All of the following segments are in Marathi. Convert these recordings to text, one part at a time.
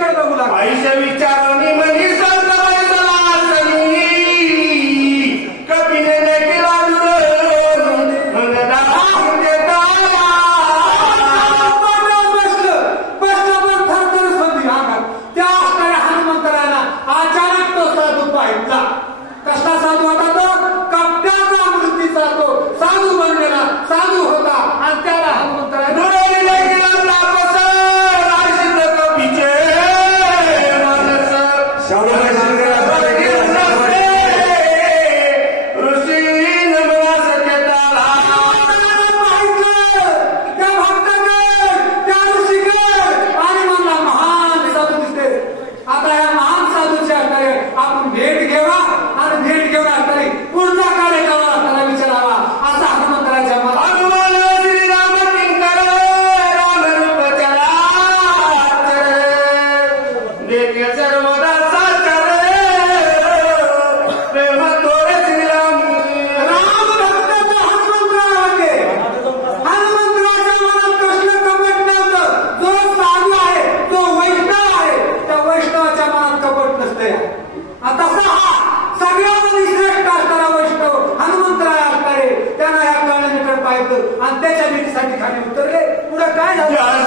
दुसरीकडे बघू लागला. आईच्या विचाराने मनी संत बैसला असली कपिने ने केला दुरून मनदा देता बसलं पण थरथरच होती अंगात. त्या असणाऱ्या हनुमंतराला अचानक तो साधू पाहिला. कसला साधू होता तो? कप्प्याचा मूर्तीचा तो साधू बनलेला साधू होता. आणि त्याला हनुमंतराने आणि त्याच्या भेटीसाठी खाली उतरले. पुढे काय झालं?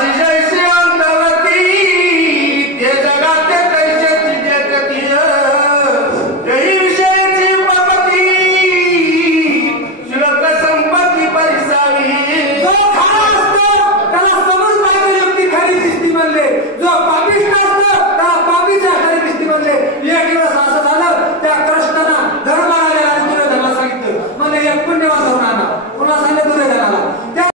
पुण्यवान